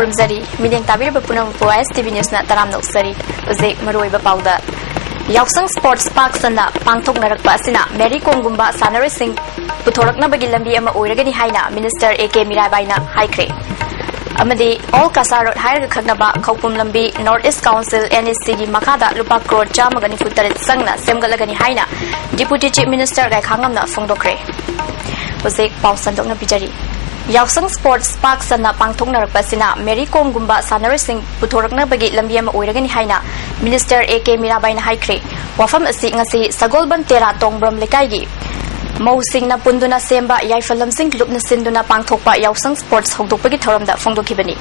Kurumzari, Miding Tabir Bapunam for ISTV News na Taram Noksari, Uzik Maroi Bapauda. Yausang Sports Park Sana, Pangtok Narakpasina, Mary Kongumba, Sanari Singh, Putorakna Bagilambi Ama Uragani Haina, Minister A.K. Mirabaina, Haikre. Amadi, all Kasarot Higher Kagnaba, Kaupum Lambi, Northeast Council, NSCD Makada, Lupa Kro, Jamagani Futarit Sangna, Semgalagani Haina, Deputy Chief Minister Gaikangamna, Fongdokre. Uzik Pausandokna Bijari. Yausang Sports Park Sana Pangtok Narakpasina, Mary Kongumba, Sanari Singh, Putorakna Bagi Lambi Ama Uragani Haina, Minister A.K. Mirabaina Haikre, Wafam Asik Ngasi, Sagolban Tera Tongbram Lekaigi. Mausing na punduna semba yaifalam sing klub na sinduna pangthokpa yausang sports hogdokpagi thoramda fongdokhibani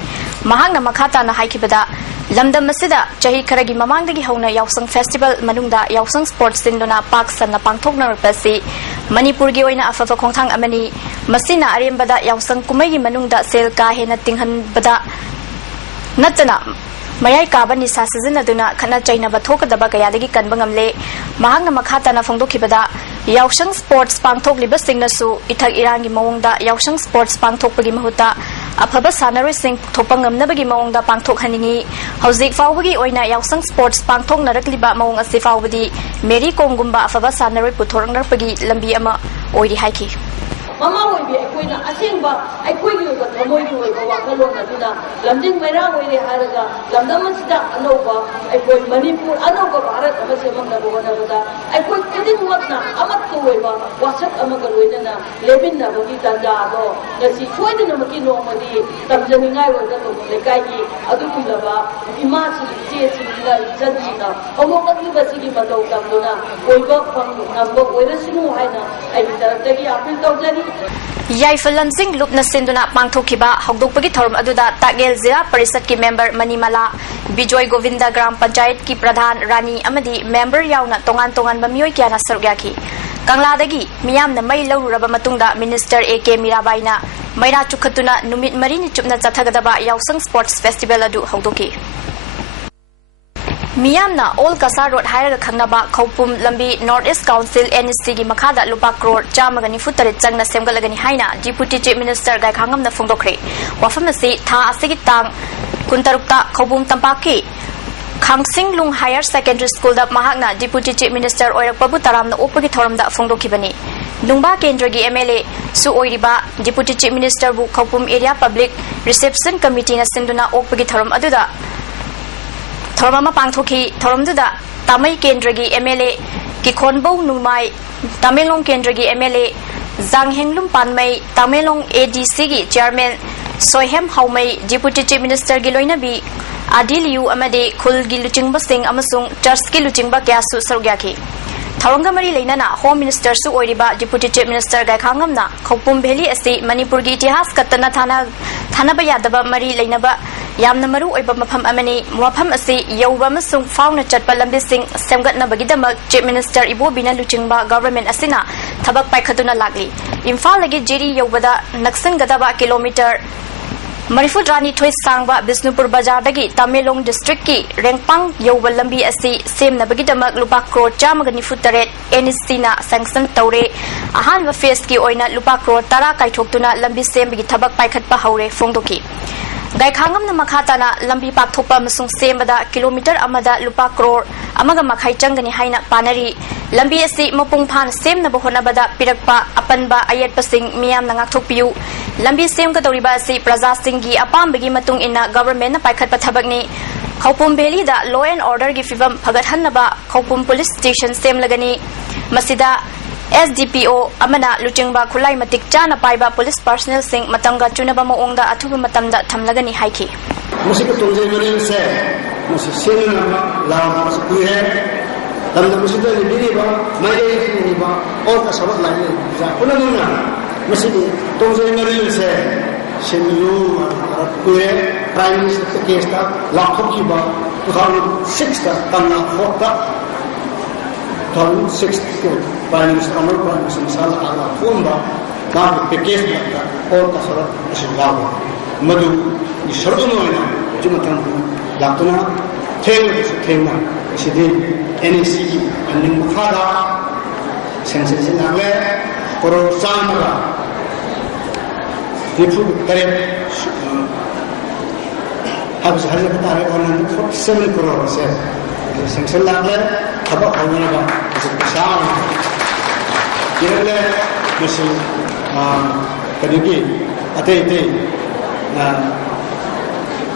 mahangna makhata na haikibada lamdam masida chahi kharagi mamangdagi hauna yausang festival manungda yausang sports sinduna park sanna pangthokna rupasi Manipur gi oina afafa khongthang amani masina arembada yausang kumai gi manungda sel ka hena tinghan bada natana Mayai Kabani Sasizina Kana China Batokadaba Gayadagi Kanbangamle, Mahanga Makhatana Fongdokibada, Yausang Sports Pangtok Libasing Nasu, Itag Irangi Maungda, Yausang Sports Pangtok Pagimahuta, Apaba Sanari Sing Topangam Nabagi Maungda Pangtok Haningi, Hauzik Fawagi Oina Yausang Sports Pangtok Narakliba Maung Asifawadi, Mary Kongumba, Afaba Sanari Putorang Pagi Lambi Ama, Oidi Haiki. Mama will be a queen, I think, but I quit you, but Tomoy will go up alone. London, Mera, will Haraga, Lamdamasta, Anova, I quit Manipur, Anova, Arat, Amasamanga, I quit getting what now, Amatueva, Wasat Amagaluina, Levina, Bogita, Dado, the situation of Makino, Tamzamina, the Kaigi, Adukilava, Imasi, Tia, Zanzina, Homoka, City, Madoka, we got from number with a Sinuhana, I take up Yaifalam Singh Lupna Sinduna Pangthokiba, Hogdokpagi Thorum Aduda, Tagel Zira Parisat ki member Manimala, Bijoy Govinda Gram Panchayat ki Pradhan Rani Amadi, member Yauna Tongan Bamioy Kiana Sargaki. Kangladagi, Miyam na May Law Rabamatunda, Minister A.K. Mirabaina, Mayra Chukatuna, Numit Marini Chupna Zatagadaba, Yausang Sports Festival Adu Hogdoki. Miyamna all Kasar Road Higher Kanaba, Kaupum Lambi, Northeast Council, NSCD Makada, Lupak Road, Jamagani Futarit Zangna Semgalagani Haina, Deputy Chief Minister Gaikangam the Fongdokre, Wafamasi, Ta Asigitang, Kuntarukta, Kaupum Tampaki, Kangsing Lung Higher Secondary School, that Mahagna, Deputy Chief Minister Oyak Babutaram, the Opagitorum that Fongdokibani, Lumba Kendragi MLA, Su Oiriba, Deputy Chief Minister Bu Kaupum Area Public Reception Committee, Sinduna Opagitorum Aduda. Thorama Pangthoki, Thorumduda, Tamai Kendragi MLA, Kikonbo Numai, Tamelong Kendragi MLA, Zhang Henglum Panmai, Tamelong ADC Chairman, Soyhem Haumai, Deputy Chief Minister Giloinabi, Adiliu Amade, Kul Giluchingba Singh Amasung, Charski Luchingba Kyasu Sargaki. Tharongamari Lainana, Home Minister Su Oiriba, Deputy Chief Minister Gaikangamna, Kopum Beli Esti, Manipur Gitihas Katana Thanabayadaba Mari Lainaba, Yamnamaru Eba Mapam Amani, Mwapam Asi, Yowamasung Fauna Chatpa Lambising, Semgatna Bagidama, Chief Minister Ibo Bina Luchingba, Government Asina, Tabak Paikatuna Lagli. Infalagi Jiri Yobada, Naksan Gadaba Kilometer. Marifudrani Twist Sangba, Bisnupur Bazardagi, Tamelong District Ki, Rengpang, Yowalambi Asi, Sem Nabagidamak Lupakro, Jamagani Futaret, Enistina, Sanction Taure, Ahan Feski Oina, Lupakro, Tara Kaitokuna, Lambi Sem Tabak Paikat Pahaure, Fongdoki. Gaikangam na Makhatana, Lambi Paktopa Masung Semada, Kilometer Amada, Lupakro, Amaga Makai Changani Haina Panari, Lambi Asi, Mopungpan, Sem Nabohonabada, Pirakpa, Apanba, Ayat Pasing, Miam Nangatopiu, Lambi Sem Katoriba Si, Praza Singi, Apam Bigi Matung Ina, Government na Paikat Patabagni, Kaupum Beli da, Law and Order Gifibam, Pagathanaba, Kaupum Police Station Sem Lagani, Masida, SDPO, Amana, Luchingba, Kulai Matik Chana Paiba, Police Personnel Sing, Matanga, Chunaba Moonga, Atuba Matamda, Tamlagani Haiki. Music Tunzi Marin said, Mrs. Lam Square, Lam the Musical Liba, my Liba, all the sort of like Zapuna, Mrs. Tunzi Marin said, Shinu, Prime Minister Kesta, Lakokiba, 2006, Tana Hota. 2006 Prime Minister Prime Minister Sala Ala Fumba, Mark Pekes, all Kasara, Shivago, Madu, Isharuna, Jonathan, Latuna, Taylor, she did NEC and Mukada, Sensational, Koro Samara, Nifu Kare, habis hasil kita ada 147 crore se sanction lagle thaba khawna ba besar kira mesti kadiki ate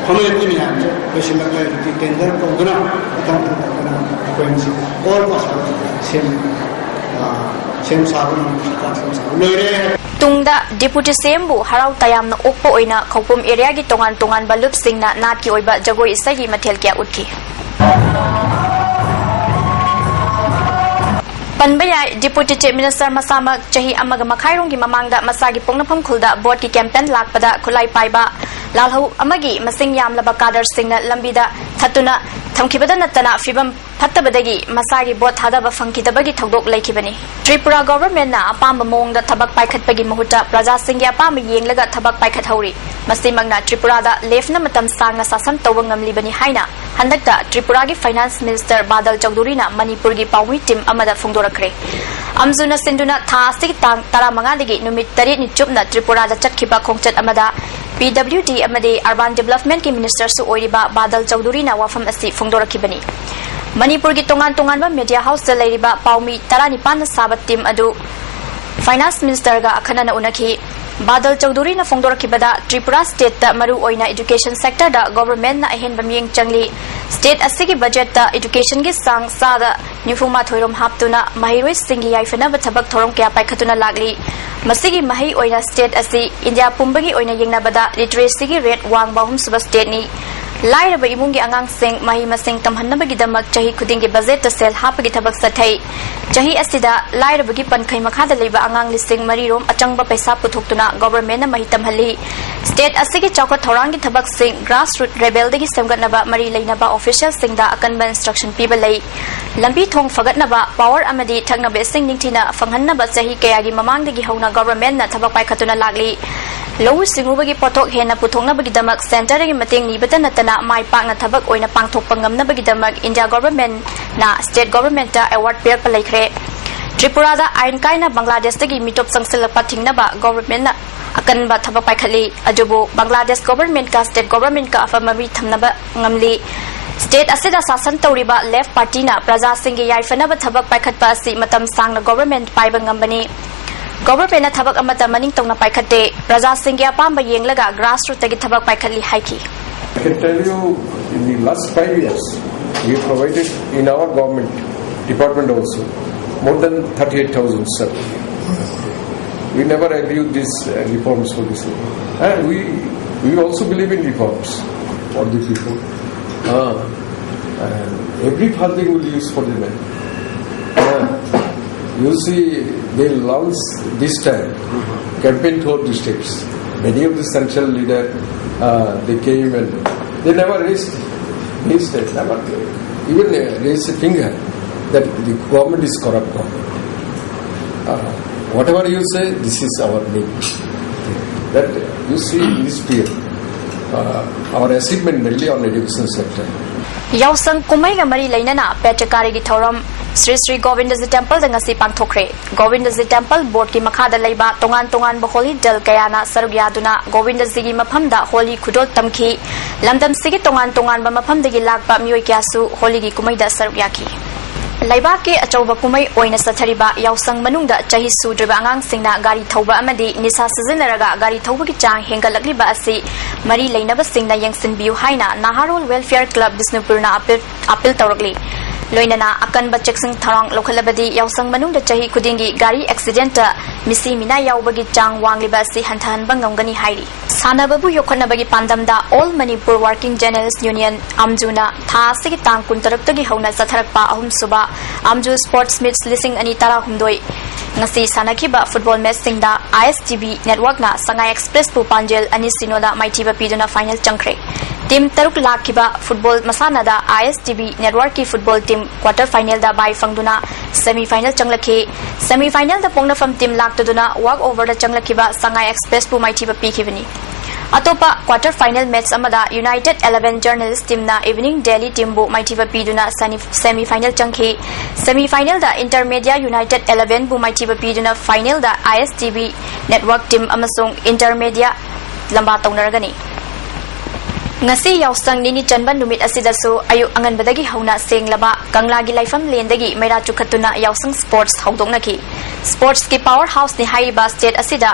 community ni aja mesti lagle di tender program atau frequency all was same sabun loire Tungda Deputy Sembu harau tayam na okpo oina khopum area gi tongan balup singna nat ki oiba jagoi isagi mathel kya utki Panbayai Deputy Chief Minister Masama chahi amaga makhairong gi mamangda masagi pongnapam khulda board ki campaign lakpada khulai paiba lalhu amagi masing yamlaba kadar singna lambida thatuna thamkibada natana fibam fattabadagi masagi bot hadaba fangkidabagi thodok laikibani Tripura government na apamba mongda thabak paikhatpagi mahuta praja singya apamba yenglaga thabak paikhat hauri masimangna Tripura da lefna matam sangna sasam tawangam libani haina handakta Tripura gi finance minister Badal Chowdhury na Manipur gi pawi team amada phongdorakre amzuna sinduna tha asig tang 15 dagi numit 8 ni chupna Tripura da chatkhiba khongchat amada PWD amade urban development ki minister su oiriba Badal Chowdhury na wafam asi phongdorakibani Manipur gi tongan ba media house da leiriba paumi 19 na sabat team adu finance minister ga akhana na unaki Badal Chowdhury na phongdorakibada Tripura state ta maru oina education sector da government na ahen bamyeng changli state asigi budget ta education gi sang sa da nifuma thoirom haptuna mahiroi singi yaifana ba thabak thorom kya paikhatuna lagli masigi mahi oina state asi India pumbagi oina yengna bada literacy gi rate wang bahum suba state ni Lairaba imungi angang sing mahi masing tamhannabagi damak chahi khudingi budget ta sel hapagi thabak sathai chahi asida lairabagi pankhai makhada leiba angang lising mari rom achangba paisa puthoktuna government na mahi tamhali state asigi chawka thorangi thabak sing grassroots rebel dagi semgatnaba mari leinaba official singda akanba instruction piba lei lambi thong fagatnaba power amadi thaknaba sing ningthina fanghannaba chahi kayagi mamangdagi hauna government na thabak paikhatuna lagli Lowu singubagi pothok hena puthoknabagi damak center gi mating nibata natana mai pakna thabak oina pangthokpa ngamnabagi damak India government na state government ta award pair pa laikre Tripura da ain kaina Bangladesh tagi mitop sangsilakpa thingnaba government na akanba thabak paikhali ajubu Bangladesh government ka state government ka afamami thamnaba ngamli State asida sasan tawriba left party na praja singi yaifanaba thabak paikhatpa asi matam sangna government paiba ngambani Government na thabak amata maning tongna paikhate praja singya pamba yenglaga grassroots tagi thabak paikhali haiki I can tell you in the last 5 years we provided in our government department also more than 38,000 sir. We never agreed these reforms for this and we also believe in reforms for the people and every funding will use for the men. You see, they launched this time campaign throughout the states. Many of the central leaders, they came and they never raised never even raised a finger that the government is corrupt government. Whatever you say, this is our need. That you see this period, our achievement mainly on education sector. Yausang kumai ga mari lainana Petrakari gi thoram Sri Sri Govindaji Temple da ngasi pangthokre Govindaji Temple board ki makhada leiba tongan ba holy dal kayana sarug yaduna Govindaji gi maphamda holy khudol tamki lamdam sigi tongan ba maphamdagi lakpa mioi kyasu holy gi kumai da sarug yaki Laiba ke achauba kumai oina sathariba yausang manungda chahi sudriba angang singna gari thauba amadi nisa sizinaraga gari thauba ki chang hengalakliba asi mari leinaba singna yangsin biu haina Naharol Welfare Club Bisnupurna appeal tawrakli Loinana akanba checksing tharang lokhalabadi yausang manungda chahi khudingi gari accident misi mina yaubagi chang wangliba si hanthan bangamgani hairi sanababu yokhanabagi pandamda All Manipur Working Journalists Union Amjuna tha sigi tang 16 tagi hauna satharakpa ahum suba Amju Sports Meets lising ani tara humdoi ngasi sanakhiba football match singda ISTV network na Sangai Express pu Panjel ani sinoda maithiba piduna final changkre Team Taruk Lakiba football masana da ISTV network ki football team quarter final da bai fangduna semi final changlakhi semi final da pongna fam team laktuduna walk over da changlakiba Sangai Express pu maithiba pikhibani Atopa quarter final match amada United 11 journalist team na evening Delhi team bu maithiba piduna semi final changkhi semi final da Intermedia United 11 bu maithiba piduna final da ISTV network team amasung Intermedia lamba taunaragani ngasi yausang nini chanban numit asidasu ayu anganbadagi hauna senglaba kanglagi laifam lendagi maira chukhatuna yausang sports haudongnaki sports ki power house ni haiba state asida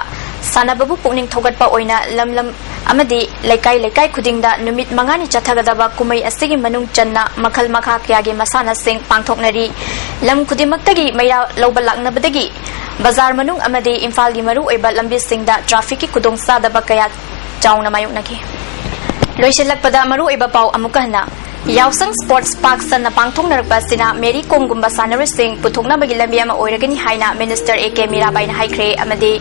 sanababu pukning thogatpa oina lamlam amadi laikai khudingda numit mangani chathagadaba kumai asigi manung channa makhal makha kyagi masana sing pangthoknari lam khudimaktagi maira lawba laknabadagi bazar manung amadi imphal gi maru oiba lambi singda traffic ki khudong sadaba kaya chauna mayuknaki loisilakpada maru oiba pau amukahna yausang sports park sanna pangthoknarakpa sina Mary Kom gumba sanari sing puthoknabagi lambi ama oiragani haina minister AK Mirabai na haikre amadi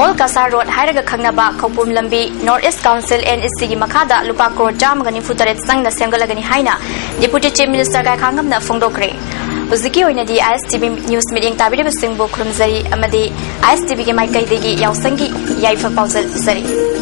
all Kasar road hairaga khangnaba khopum lambi North East Council NEC gi makhada lupa crore jamagani futare sangna semgalagani haina deputy chief minister ga khangamna phongdokre Uziki oina di ISTV news meeting tabiri singbo khurumzari amadi ISTV ge maikai degi yausangi yaifa pausal sari